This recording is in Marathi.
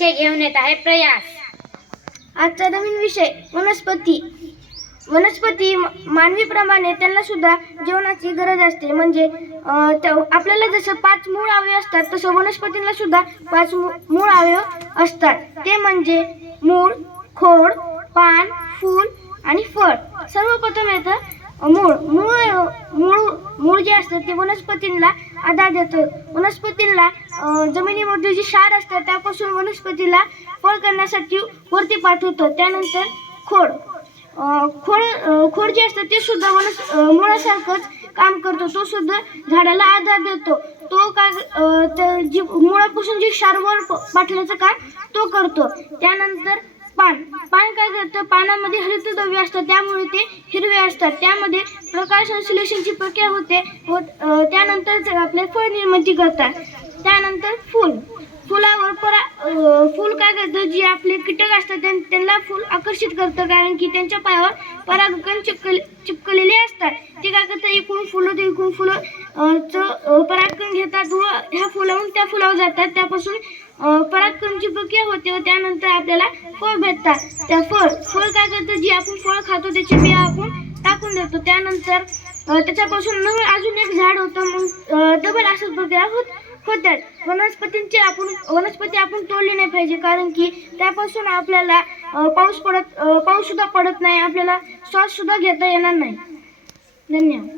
विषय घेऊन येत आहे प्रयास. आजचा नवीन विषय वनस्पती. वनस्पती मानवीप्रमाणे त्यांना सुद्धा जेवणाची गरज असते. म्हणजे आपल्याला जसं पाच मूळ अवयव असतात तसं वनस्पतींना सुद्धा पाच मू- मूळ अवयव असतात. ते म्हणजे मूळ खोड पान फूल आणि फळ. सर्वप्रथम येतं मूळ मूळ मूळ जे असतं ते वनस्पतींना आधार देतं. वनस्पतींना जमिनीमध्ये जी क्षार असतं त्यापासून वनस्पतीला फळ करण्यासाठी वरती पाठवतो. त्यानंतर खोड. खोड खोड जे असतं ते सुद्धा वनस मुळासारखंच काम करतो. तो सुद्धा झाडाला आधार देतो. तो का जी मुळापासून जी क्षार वर प- पाठवण्याचं काम तो करतो. त्यानंतर पान. पान काय करतं? पानामध्ये हरितद्रव्य असतं. त्यामुळे ते हिरवे असतात. त्यामध्ये प्रकाश संश्लेषणची प्रक्रिया होते. व त्यानंतर आपले फळ निर्मिती करतात त्यानंतर फूल. फुलावर परा फूल काय करतं? जी आपले कीटक असतात त्यां- त्यांना फूल आकर्षित करतं. कारण की त्यांच्या पायावर परागकण चिपकले चिपकलेले असतात. ते काय करतं? एकूण फुलं ते एकूण फुलं च परागकण घेतात. व ह्या फुलावरून त्या फुलावर जातात. त्यापासून परागकणची प्रक्रिया होते व त्यानंतर आपल्याला फळ भेटतात. त्या फळ फळ काय करतं? जी आपण फळ खातो त्याची बिया आपण टाकून त्यानंतर त्याच्यापासून नवीन अजून एक झाड होतं मग डबल असं बघा होत होतात. वनस्पतींची आपण वनस्पती आपण तोडली नाही पाहिजे कारण की त्यापासून आपल्याला पाऊस पडत पाऊससुद्धा पाऊस सुद्धा पडत नाही आपल्याला श्वास सुद्धा घेता येणार नाही. धन्यवाद.